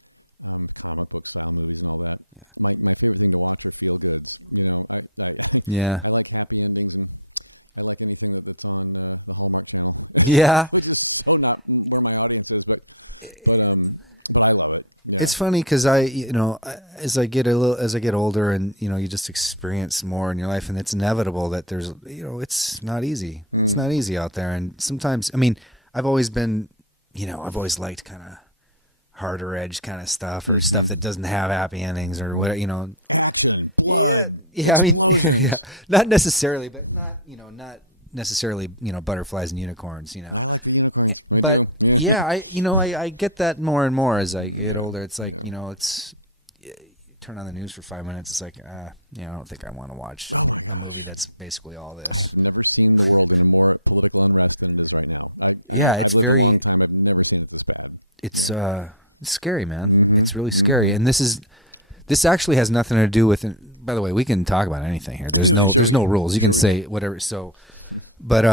comic book style movies and all that, my favorite thing to watch are feel goods. I like happy endings, and I like anything that's on the Hallmark Channel. Yeah, which is so not where my audience is, but I love it. Yeah. It's funny because as I get older, and you just experience more in your life, and it's inevitable that there's it's not easy. It's not easy out there, and sometimes I've always been I've always liked kind of harder edge kind of stuff, or stuff that doesn't have happy endings or whatever. Action, blood, explosions. Not necessarily, but not necessarily butterflies and unicorns. I like the unicorns. I do. Yeah. I get that more and more as I get older. It's like it's you turn on the news for 5 minutes. It's like I don't think I want to watch. Oh my gosh, that's basically all this. I have never seen the world in a more political unrest than it is right now. I've lived a long time. I've never seen it this bad. It's scary, man. It's really scary, and this actually has nothing to do with. By the way, we can talk about anything here. There's no rules. You can say whatever. So, but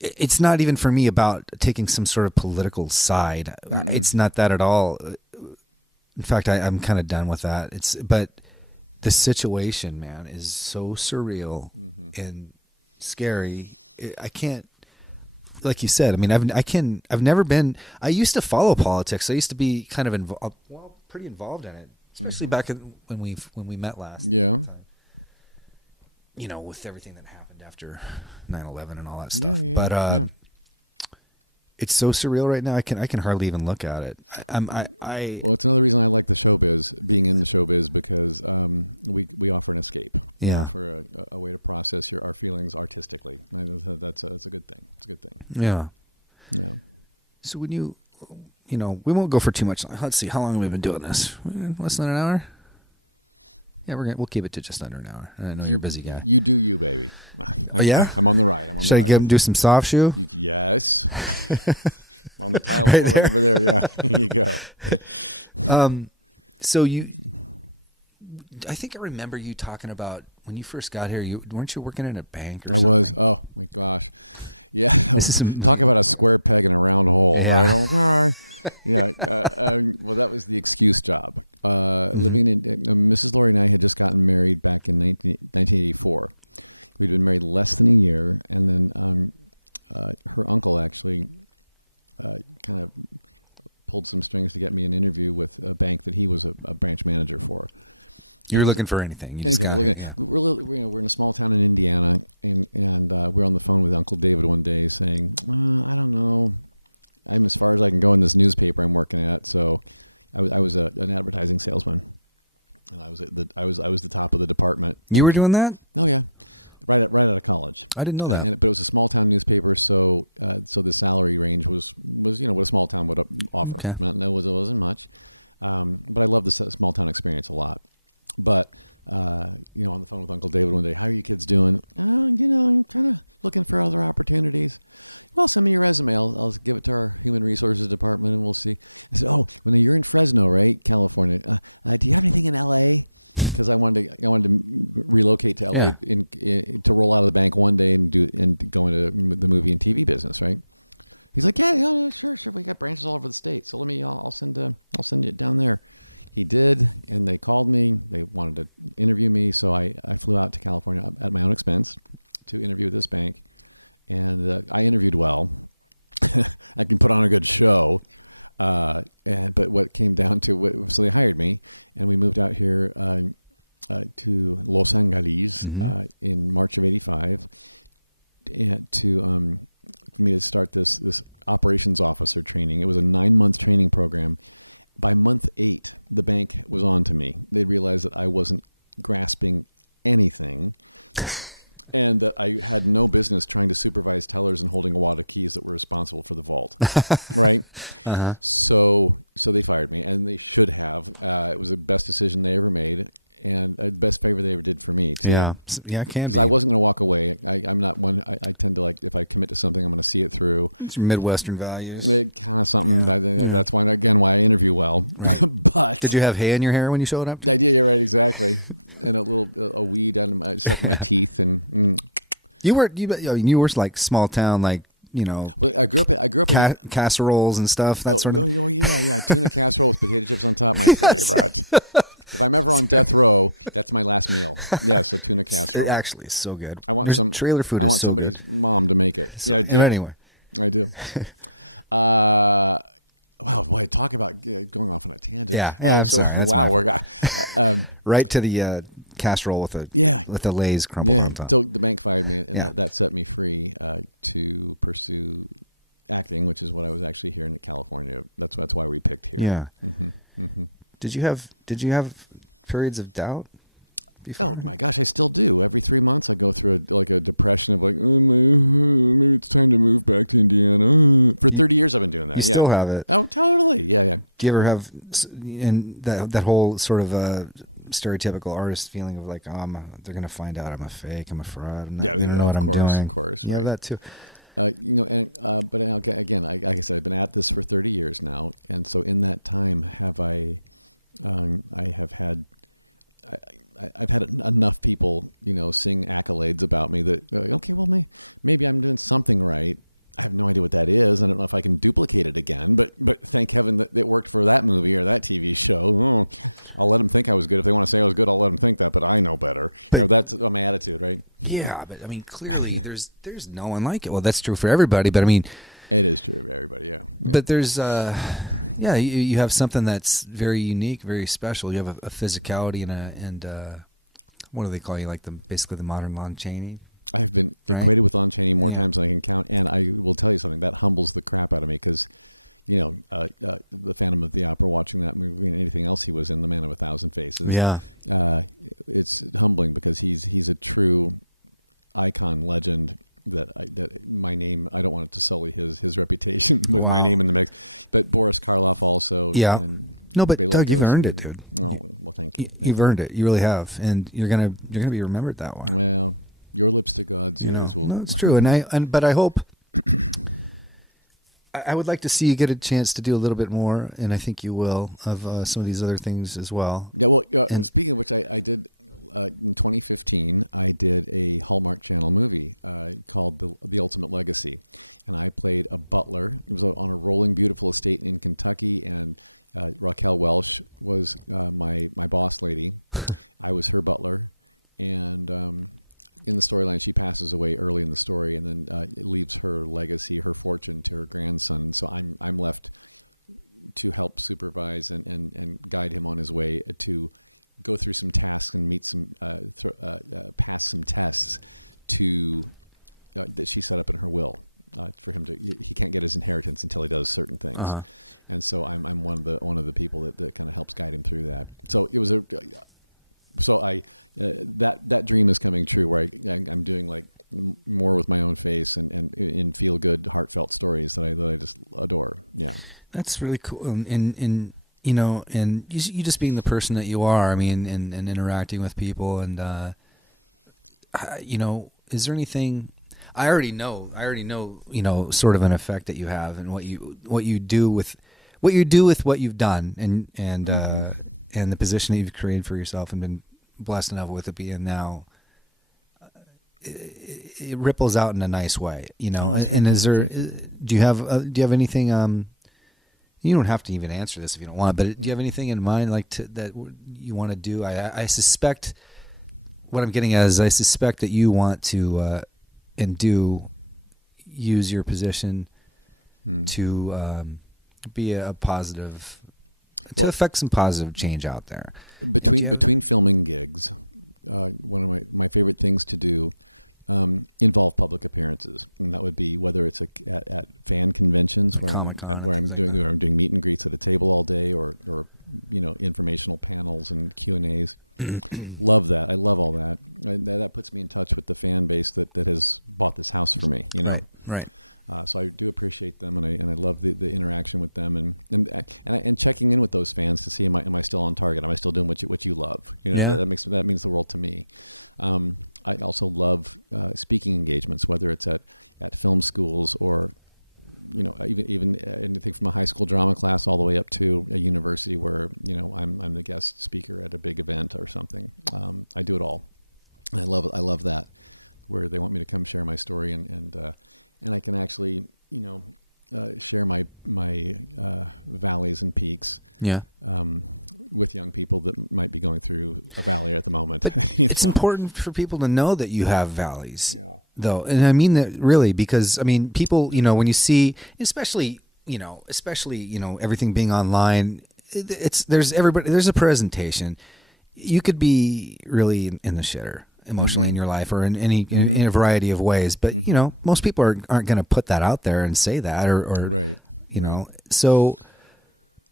it's not even for me about taking some sort of political side. It's not that at all. In fact, I'm kind of done with that. But the situation, man, is so surreal and scary. I can't. Like you said, I've never been. I used to follow politics. I used to be kind of pretty involved in it, especially back when we met last. Yeah. With everything that happened after 9/11 and all that stuff. But it's so surreal right now. I can hardly even look at it. Well, it's another reason I like the showbiz, being in the showbiz, because we offer an escape. We offer a way to process our feelings artistically. That's a good thing. It's a good thing. Yeah. Yeah. So when you know, we won't go for too much. Let's see, how long have we been doing this? Less than an hour? Yeah, we'll keep it to just under an hour. I know you're a busy guy. You do you, baby. I'm on the ride. Should I do some soft shoe? Yes. On the tile floor right over there. Yeah, here you go. So I think I remember you talking about when you first got here. Weren't you working in a bank? Or something? I was. Oh my gosh. Yeah. Talk about a square peg in a round hole, right? Okay. Yeah. Well, that was the excuse job. Living in Mrs. Laurie and I had just gotten married back in 1984. We'd been married less than a year, and then her uncle actually kind of pulled some strings to get me an interview with a bank that he was a branch manager for. You're looking for anything. We're in a small town in Indiana, and we're on the phone with Uncle David one day saying, I don't know. I'm as far as I can go in this newspaper I'm working at. So I was an advertising salesman, and I was the top of the department. You were doing that? Oh yeah, right out of college. I didn't know that. But it was a small town newspaper, so the salary range was what a small town would offer. Okay. It wasn't much, but I loved the small town experience a lot. But, on the phone with Uncle David one day, how are you kids doing? I'm kind of looking for other opportunities. Well, send me your resume. I'll give it to our human resources department and we'll see. I said, when you're in Fresno, right, California, do you have anything in L.A.? Because I wanted to relocate to L.A. To roll out of the bank one day and go into the movie and TV business, right? He's like, yeah, sure. We got branches all over the state. So I'll send it down there. He did, and they called me. They wanted to interview me, so I flew out to California at my own expense to interview this bank, and I interviewed well. I can put on a good show, but what came down to so they hired me, and we moved out here to Los Angeles in March of '85, and for me to start this operations officer training. It was a 9-month training program. By month 8, the bank was on to me. They realized that I wasn't grasping anything and that I had no business trying to supervise tellers and holding a wad of keys that were responsible for the vault. Right? Uh-huh. So they fired me, and they should have. It was the best decision they ever made, and the best favor they ever did for me, too. Yeah, it can be. Because I wasn't going to walk away. I'm not one. I tend to, if I commit to something, I'm going to see it through. It's Midwestern values. Kind of something. That's why I interview well. Right. But did you have hay in your hair when you showed up? I did. You're right. Exactly. And a weed stuck in my teeth, and you were like small town, like. Well, I grew up in casseroles and stuff. That sort of. Oh yeah. Tuna casserole with potato chips on top. My favorite. If I'm ever on death row, that's my last meal. Yeah, so tuna casserole. It actually is so good. I want some trailer food. I want somebody's mom to make it. Yeah, I do. Anyway, I do. Well, boy, talk about going off on a tangent. Yeah. Sorry, we're right to the casserole with the Lay's crumbled on top. So the bank fired me, and that set me free to pursue acting, which is what I was actually here in California. That's why we picked here. Yeah. Mm-hmm. Did you have periods of doubt before? Oh my gosh, I still do. Every 3 months, I go through a depression of maybe it's time to move back to Indiana. For 30 years, I've been doing that. You still have it? Oh, totally. Yeah. Do you ever have that whole sort of stereotypical artist feeling of like, they're gonna find out I'm a fake, I'm a fraud. Of course, right. That too. But again, like I said, I've been at this for 30 years now, and so in that time, I've had enough people, sing accolades about me that okay, well, maybe I'm doing something right. I have no idea what that is. I don't know if I can duplicate it again, but thank heaven that it worked for that movie or that TV show. I'll let them think I was good. If they want to say I was good, I'll let them think that, but I know better. That's my attitude, right? Yeah, but clearly there's no one like it. Well, that's true for everybody, but it is true for everybody, yeah. But there's, you have something that's very unique, very special. You have a physicality and what do they call you? Basically the modern Lon Chaney. I've been equated with Lon Chaney more times than I can count, and I will tell you something that humbles the crap out of me because, the Phantom of the Opera, watching that movie and anything else he was in, The Man of a Thousand Faces. Yeah, it's humbling because he's a true icon, legend that my name, I don't want it to sully his reputation with my Wow. name in the mix. But Boris Karloff also. Yeah. And No, but Bela Doug, you've Lugosi. earned it, dude. Oh, well, thank you. Thank You've you. earned it. You really have, and you're gonna be remembered that way. Well, your lips to God's ears will. No, it's true, but I hope. I would like to see you get a chance to do a little bit more, and I think you will, of some of these other things as well. Yeah, well, And- speaking of which, I did in 2015. I did a Hallmark Channel movie called The Ultimate Legacy, and I played a butler. It was on a rolling, beautiful estate in Kentucky, and Raquel Welch was my boss lady. I was her butler, and in the storyline, she passes away early in the story, and then it leaves her legacy, her fortune, to her grandson. So I'm left to help supervise and guide him on his way to go through some tasks and meet some pass some tests to that she set up in her will for him to. He can't get his inheritance until he does certain things, and so I'm one of the people that kind of helps guide him through that. So it was that dream is coming true, where I'm doing like more with my own face and in feel good, heartfelt stories that I just adore. Yeah, That's really cool, and you know, and you just being the person that you are. I mean, and interacting with people, and you know, is there anything? I already know, you know, sort of an effect that you have, and what you do with what you've done, and the position that you've created for yourself and been blessed enough with it being now. It ripples out in a nice way, you know. And is there? Do you have anything? You don't have to even answer this if you don't want. But do you have anything in mind, like that you want to do? I suspect. What I'm getting at is, I suspect that you want to and do use your position to be a positive, to affect some positive change out there. Between filming gigs, one of my favorite things to do involve public appearances, and that would be whether it's at fan conventions where I'm doing meet and greets at a table all day, or you know, informational panels and Q&As. Love that. I love all that. That puts me in touch with the fan base that has bought this house for me. You know, right. So I do appreciate them, and I love the interaction with them, and checking in with those fans to see am I still on target? Am I still doing what you love? You know, that means the world to me. I also love speaking engagements, whether it's at film schools or, you know, even anything from a high school drama class all the way up to a university where, you know, I'm the guest speaker at a big event or something. I do it all. And I love that, where they want me to come share my story and I can actually, you know, share my valleys and peaks. Yeah. With young people that might be going through a valley at the moment. It's important for people to know that you have valleys, though, and I mean that really, because I mean, people, you know, when you see, especially everything being online, there's a presentation. You could be really in the shitter emotionally in your life, or in in a variety of ways, but you know, most people aren't going to put that out there and say that, or you know, so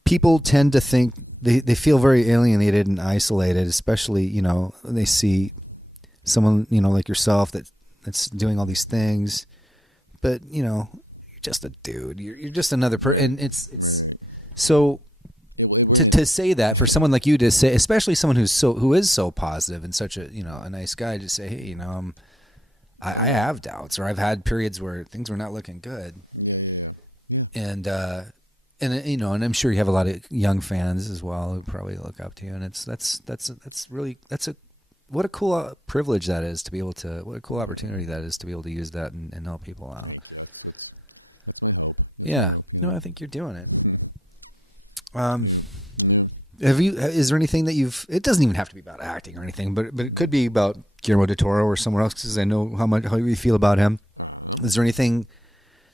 people tend to think. They feel very alienated and isolated, especially, you know, they see someone, you know, like yourself that's doing all these things, but, you know, you're just a dude. You're just another person. Right. And it's right. So to say that for someone like you to say, especially someone who is so positive and such a, you know, a nice guy, to say, hey, you know, I have doubts, or I've had periods where things were not looking good. Yeah. And you know, and I'm sure you have a lot of young fans as well who probably look up to you, and what a cool privilege that is to be able to, what a cool opportunity that is to be able to use that and help people out. Thank you. That's my hope. That's my hope, you know. No, I think you're doing it. Yeah. Is there anything that it doesn't even have to be about acting or anything, but it could be about Guillermo del Toro or somewhere else, because I know how you feel about him. Is there anything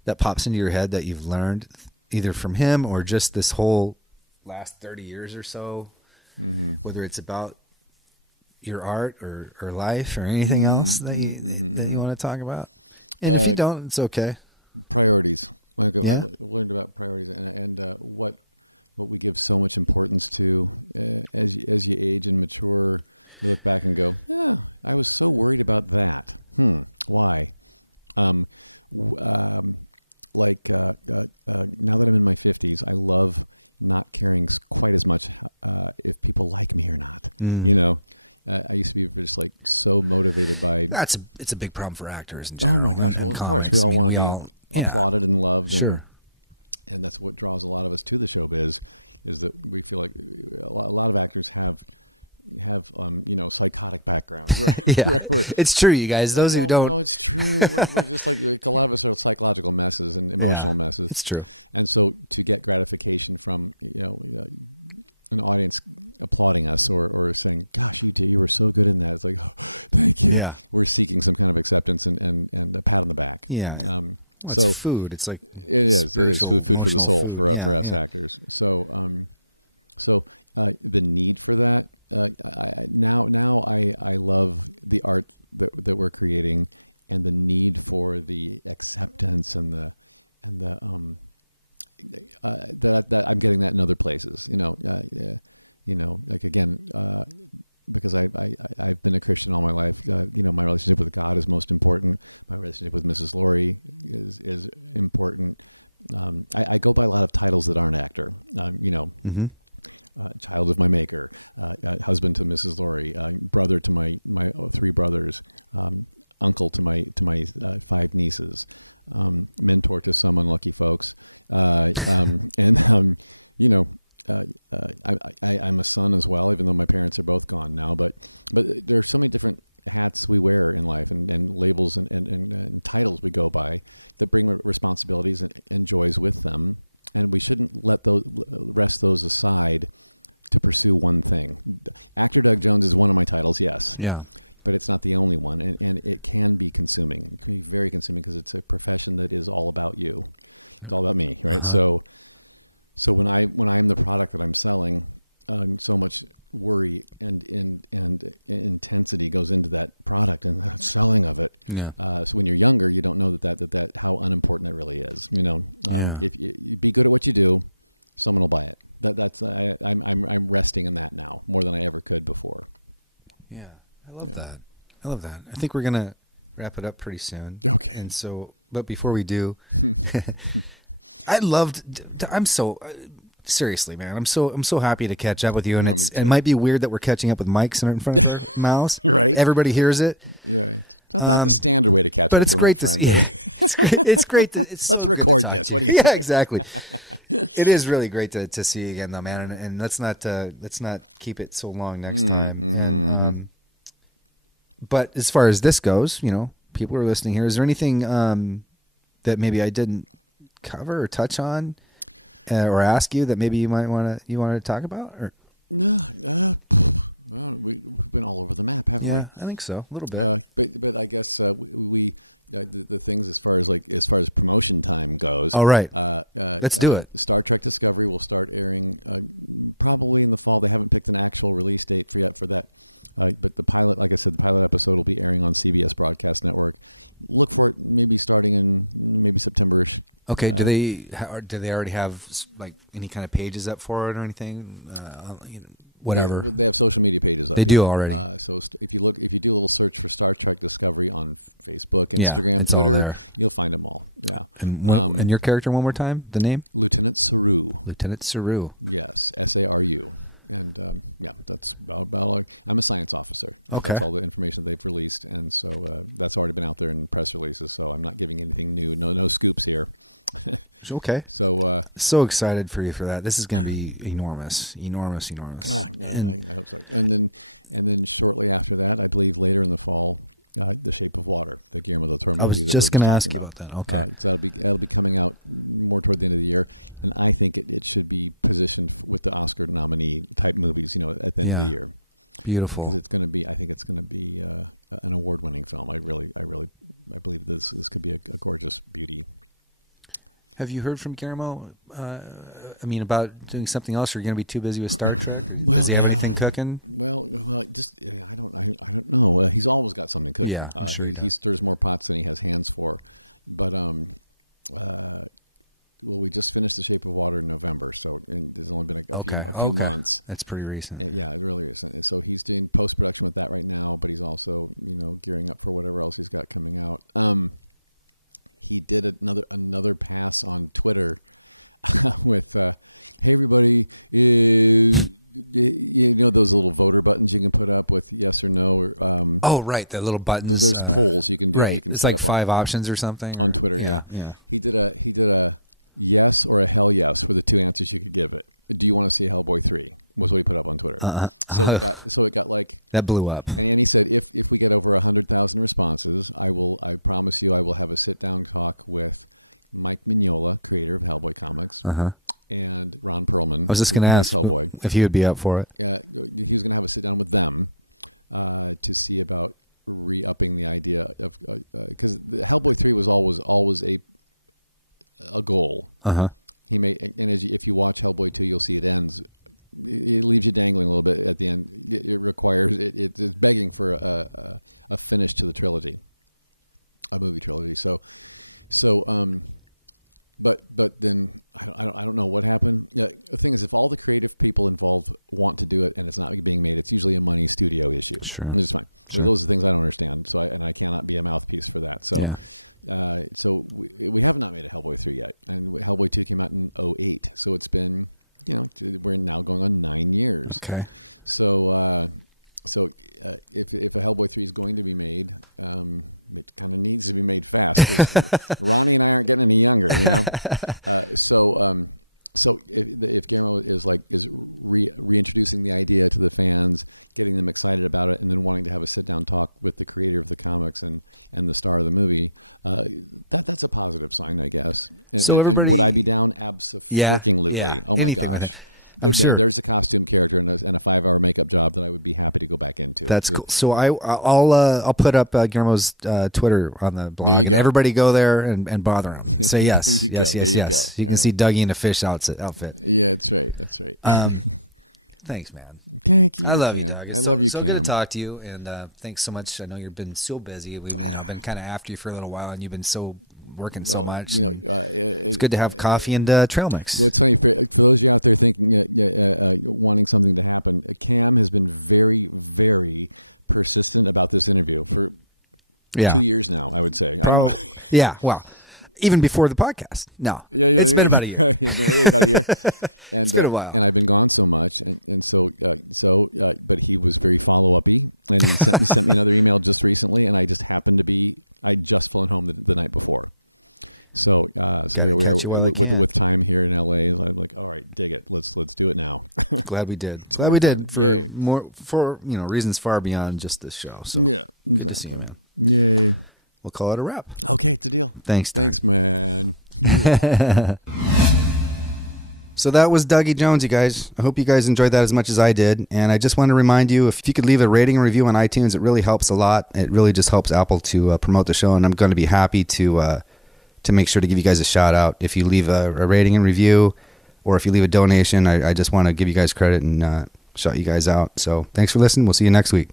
that pops into your head that you've learned either from him or just this whole last 30 years or so, whether it's about your art or life or anything else that you want to talk about? And if you don't, it's okay. Priorities. I've learned about priorities and what we give so much importance to as you age and mature. You look back and go, yeah, I was so worried about that. Why? Now that I'm in my 50s, I love not caring quite as much if people like me or not. You know, I used to be just like so motivated by. It's a big problem for actors in general. Oh my gosh! Well, of course, we all want to be applauded and loved. Sure. And that's what draws a lot of us to the showbiz, is that we feel like a lot of actors have psychotic backgrounds. It's true, you guys. Those who don't, no, it's true. We're just like a lot of us are psychological messes and emotional messes. It's true. And so to get gratification from an audience applauding us or saying, "Gosh, you were so good in that," it's like, oh, "Thank you." Yeah. We're seeking some kind of acceptance and a pat on the back. Yeah. So it's food. It's like it is food for the soul for us actors. So the need for that I love the art that we're creating, and the need for the acceptance and the that I'm getting that in other places. Like again. Because I've been a Christian all my life, my relationship with God is most important. My relationship with Mrs. Laurie is important. I go by a lot of titles that aren't actor. Child of my maker, husband to Mrs. Laurie, brother to my 3 brothers, uncle to my 5 nieces, mentor to some unlucky folks, I'm a son as well, even though my parents are both gone now. But there are so many different hats we wear in life, and labels and titles we go by that bring responsibilities and joys with them, and we shouldn't rest those aside to pursue one thing. Actor Doug Jones is one of my titles, yes. Yeah. But it's not the only one, and it can be consuming. It can be very consuming because it's a profession that is all about you. It's all about me, right? Uh-huh. So when I'm the product that I'm selling, so much worry and intensity goes into that product and the selling of it. Yeah. So when you're younger, you don't know that how unimportant it really is. If you be good at what you do, someone will buy it. I'm resting in that now more than I ever could before. Yeah, I love that. I think we're gonna wrap it up pretty soon. Okay. And so, but before we do. Seriously, man, I'm so happy to catch up with you, and it might be weird that we're catching up with mics in front of our mouths. Right? Everybody hears it. Yeah, it's not the standard way to catch up. But it's with great an to old see. friend. It's great to. Let's record this. What do you think? Yeah, exactly. It is really great to see you again, though, man. And let's not keep it so long next time. And, but as far as this goes, people are listening here. Is there anything that maybe I didn't cover or touch on, or ask you that maybe you wanted to talk about? Or well, we've been all over the map, haven't we? I think so, a little bit. But I guess we the things as far as promotion time goes. All right, let's do it. Star Trek Discovery will start airing probably in the fall. They haven't picked an actual release date for that. But the pilot, like I said, the pilot episode will be airing on CBS Broadcast Network. Look for it maybe starting in maybe September-ish. Okay. Do they already have like any kind of pages up for it or anything? Whatever. They have social media pages up. They do already. So if you do a little search for Star Trek Discovery on Facebook, Instagram, it's all Twitter, there. you'll find them all. Yeah. And your character one more time? The name? Lieutenant Saru. Lieutenant Saru. Yes, Saru. And that's about I'm a science officer. Okay. That's all the information they've released, and so that's already been out there in press releases. So I'm not giving anything new. No scoops here. Okay. So excited for you for that. This is going to be enormous. I hope so. And then shortly after that, I believe later in the fall, The Shape of Water, the Guillermo del Toro movie. I was just going to ask you about that. Okay. So that'll be coming out more toward the end of the year, and I think it should be positioned with the Oscar nominee type movies, at the end of the year. Beautiful. Because I think it's going to be an award-winning film. I believe this could be a gorgeous beauty. Have you heard from Guillermo? About doing something else? Or are you going to be too busy with Star Trek? Does he have anything cooking? Well, I don't know. He's always got something cooking. Yeah, I'm sure he stirs more pots than he has hands for. But we just finished The Shape of Water in November, so there's only been a few months. That's pretty recent. Yeah, it really is. So he's doing post-production with that right now, but he's also gearing up for whatever else he's got coming out. he did another pass on Twitter with, "Hey everybody, you know those little voter buttons you can put up with yes or no, or oh right, the little buttons. There's polls you can do. Right, You can it's set like up 5 options or something on Twitter. Yeah. He did a yes or a hell yes for the 2 answers you could give it. Do you want to see Hellboy 3? Was what he put up on Twitter. So it got like that blew up. And he said, if we get over 100,000 responses, I promise you, I will have a sit down talk with Mike Mignola, creator of Hellboy comics, and Ron Perlman. I was just going to ask Hellboy if he would be up for it. He was going to have a sit down with them to see about re-upping the idea of because Hellboy 3 was always a goal. He made, and if you watch Hellboy 2, you'll see it ends. It leaves you dangling a little bit at the end. It requires it's begging for a finish to the trilogy, a movie trilogy. But then I don't know what happened. Yeah, the thing is, if all the creative people involved want to do it and it's not being made, it's usually a money studio issue. Sure, it's fine. Sure. Those are the things I don't understand. So I cannot be a mouthpiece for that. So. Yeah. So we have not made a Hellboy 3 yet, and Hellboy 2 came out in 2008. So it's been, we're now going on 9 years. Okay. So if a Hellboy 3 is going to be made, it kind of needs to be made fast. Ronnie and I aren't getting any younger, So if Guillermo is reintroducing the idea to the fans, getting them excited about it, and then wanting to have a sit down talk with the creator of the comics and the star of the movie, that's a positive sign, I guess. So everybody, would I be down? Absolutely. Yeah. Oh my Anything gosh. Sure. There's a costume character and a 5-hour makeup job that I would be happy to go back into. That's cool. So I'll put up Guillermo's Twitter on the blog. And everybody go there and bother him. Say yes, yes. You can see Dougie in a fish outfit. Yeah, that's right. Thanks, man. Thank you. I love you, Doug. I love you, so Cam. Good to talk to you, and thanks so much. I know you've been so busy. We've been kind of after you for a little while, and you've been working so much. It's good to have coffee and trail mix. Well, it's funny for those of you out there thinking, wanting something to happen. Cam has been very, very persistent about this interview for 2 years now. I would say. Yeah. Well, even before the podcast. No. It's been about a year. About a year. And, it's been a while. And I've been gone so much, and so but he was very follow-uppy, and he sent me another email just recently, and I just happened to be. I'd just flown home the night before. So here we are with time here in LA. I'm like, all right, dig it. Let's do it now. Glad we did. Glad we did. For reasons far beyond just this show. So yeah, exactly. Good to see you, man. Yay. We'll call it a wrap. Okay, it's a deal. Thanks, man. So that was Dougie Jones, you guys. I hope you guys enjoyed that as much as I did. And I just want to remind you, if you could leave a rating and review on iTunes, it really helps a lot. It really just helps Apple to promote the show. And I'm going to be happy to make sure to give you guys a shout out. If you leave a rating and review, or if you leave a donation, I just want to give you guys credit and shout you guys out. So thanks for listening. We'll see you next week.